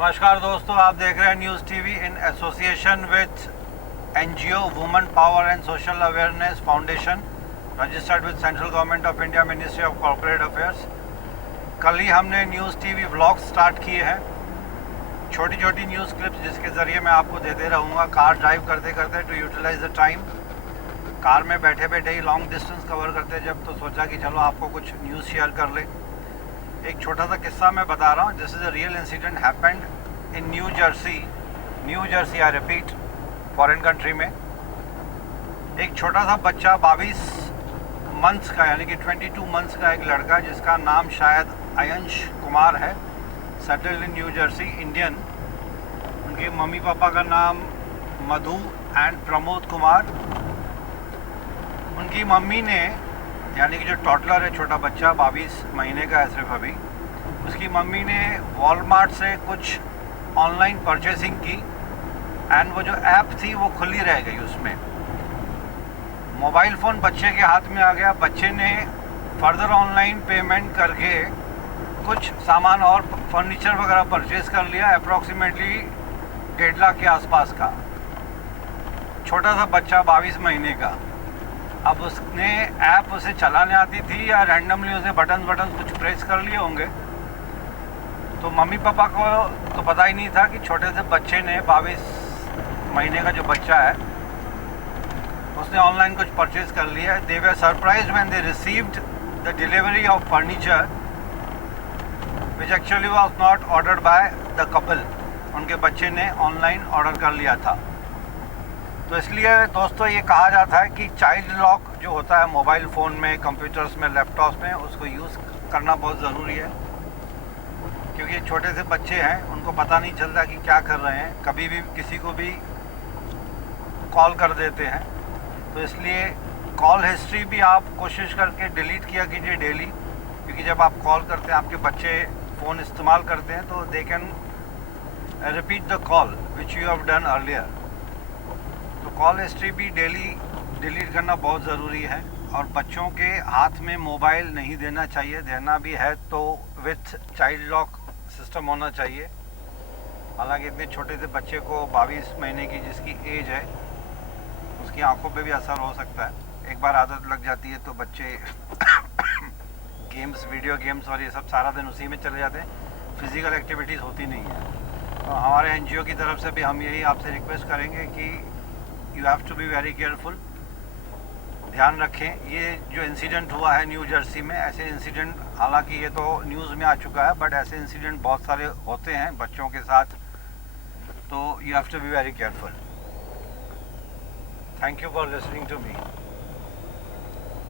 नमस्कार दोस्तों, आप देख रहे हैं news TV in association with NGO women power and social awareness foundation registered with central government of India, ministry of corporate affairs. कल ही हमने न्यूज़ टीवी व्लॉग्स स्टार्ट किए हैं, छोटी छोटी न्यूज़ क्लिप्स जिसके ज़रिए मैं आपको देते रहूँगा कार ड्राइव करते करते to utilise the time. Car में बैठे बैठे ही लॉन्ग डिस्टेंस कवर करते जब, तो सोचा कि चलो आपको कुछ न्यूज़ शेयर कर ले। एक छोटा सा किस्सा मैं बता रहा हूँ। This is a real incident happened in new Jersey I repeat, foreign country में। एक छोटा सा बच्चा 22 मंथ्स का यानी कि 22 मंथ्स का एक लड़का जिसका नाम शायद अयंश कुमार है, settled in new Jersey, Indian. उनके मम्मी पापा का नाम मधु एंड प्रमोद कुमार। उनकी मम्मी ने यानी कि जो टॉडलर है, छोटा बच्चा 22 महीने का है सिर्फ अभी, उसकी मम्मी ने वॉलमार्ट से कुछ ऑनलाइन परचेसिंग की एंड वो जो ऐप थी वो खुली रह गई। उसमें मोबाइल फ़ोन बच्चे के हाथ में आ गया। बच्चे ने फर्दर ऑनलाइन पेमेंट करके कुछ सामान और फर्नीचर वगैरह परचेज कर लिया, अप्रॉक्सीमेटली 1.5 लाख के आसपास का। छोटा सा बच्चा 22 महीने का। अब उसने ऐप उसे चलाने आती थी या रैंडमली उसने बटन कुछ प्रेस कर लिए होंगे, तो मम्मी पापा को तो पता ही नहीं था कि छोटे से बच्चे ने 22 महीने का जो बच्चा है उसने ऑनलाइन कुछ परचेज कर लिया। They were surprised when they received the delivery of furniture which actually was not ordered by the couple. उनके बच्चे ने ऑनलाइन ऑर्डर कर लिया था। तो इसलिए दोस्तों ये कहा जाता है कि चाइल्ड लॉक जो होता है मोबाइल फ़ोन में, कंप्यूटर्स में, लैपटॉप्स में, उसको यूज़ करना बहुत ज़रूरी है, क्योंकि छोटे से बच्चे हैं, उनको पता नहीं चलता कि क्या कर रहे हैं, कभी भी किसी को भी कॉल कर देते हैं। तो इसलिए कॉल हिस्ट्री भी आप कोशिश करके डिलीट किया कीजिए डेली, क्योंकि जब आप कॉल करते हैं, आपके बच्चे फ़ोन इस्तेमाल करते हैं, तो they can repeat the call which you have done earlier. तो कॉल हिस्ट्री भी डेली डिलीट करना बहुत ज़रूरी है। और बच्चों के हाथ में मोबाइल नहीं देना चाहिए, देना भी है तो विथ चाइल्ड लॉक सिस्टम होना चाहिए। हालांकि इतने छोटे से बच्चे को 22 महीने की जिसकी एज है, उसकी आंखों पे भी असर हो सकता है। एक बार आदत लग जाती है तो बच्चे गेम्स, वीडियो गेम्स और ये सब सारा दिन उसी में चले जाते हैं, फिज़िकल एक्टिविटीज़ होती नहीं है। तो हमारे एनजीओ की तरफ से भी हम यही आपसे रिक्वेस्ट करेंगे कि you have to be very careful, ध्यान रखें। ये जो इंसिडेंट हुआ है न्यू जर्सी में, ऐसे इंसिडेंट हालांकि ये तो न्यूज़ में आ चुका है, बट ऐसे इंसिडेंट बहुत सारे होते हैं बच्चों के साथ, तो you have to be very careful. Thank you for listening to me.